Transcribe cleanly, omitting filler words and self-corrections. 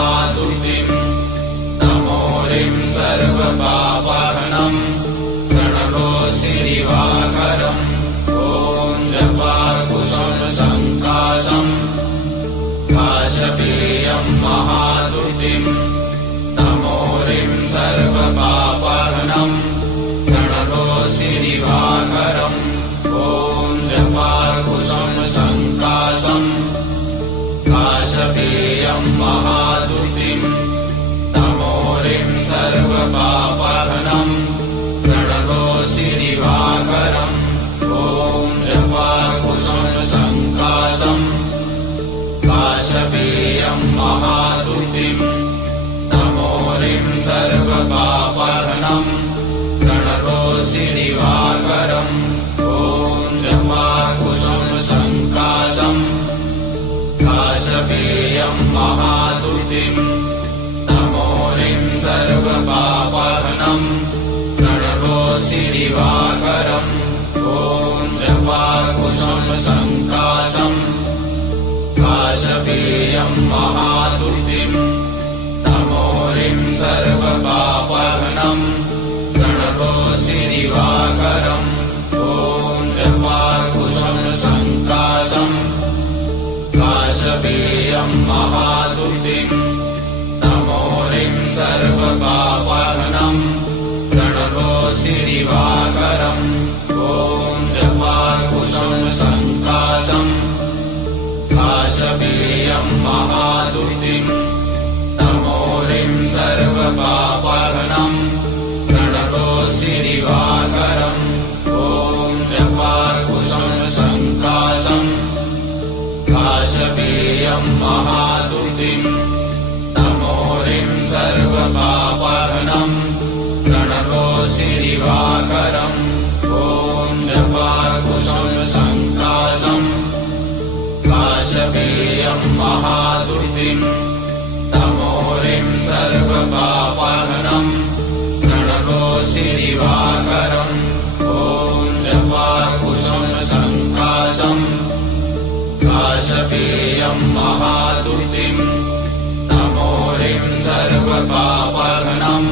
महादुतिम् तमोरिं सर्वपापहनं प्रणतोऽसि दिवाकरम् ॐ जपाकुसुमसङ्काशम् काशपेयं महादुतिम् तमोरिं सर्वपापहनं प्रणतोऽसि दिवाकरम् ॐ जपाकुसुमसङ्काशम् काशपेयं महादुतिम् तमोरिं सर्वपापहनं प्रणतोऽसि दिवाकरम् ॐ जपाकुसुमसङ्काशम् काशपेयं महादुतिम् तमोरिं सर्वपापहनं प्रणतोऽसि दिवाकरम् ॐ जपाकुसुमसङ्काशम् काशपेयं महादुतिम् तमोरिं सर्वपापहनं प्रणतोऽसि दिवाकरम् ॐ जपाकुसुमसङ्काशम् काशपेयं महादुतिम् तमोरिं सर्वपापहनं प्रणतोऽसि दिवाकरम् ॐ जपाकुसुमसङ्काशम् काशपेयं महादुतिम् तमोरिं सर्वपापहनं प्रणतोऽसि दिवाकरम् ॐ जपाकुसुमसङ्काशम् काशपेयं महादुतिम् तमोरिं सर्वपापहनं प्रणतोऽसि दिवाकरम् ॐ जपाकुसुमसङ्काशम् काशपेयं महादुतिम् तमोरिं सर्वपापहनं प्रणतोऽसि दिवाकरम् ॐ जपाकुसुमसङ्काशम् काशपेयं महादुतिम् तमोरिं सर्वपापहनं प्रणतोऽसि दिवाकरम् ॐ जपाकुसुमसङ्काशम् काशपेयं महादुतिम् तमोरिं सर्वपापहनं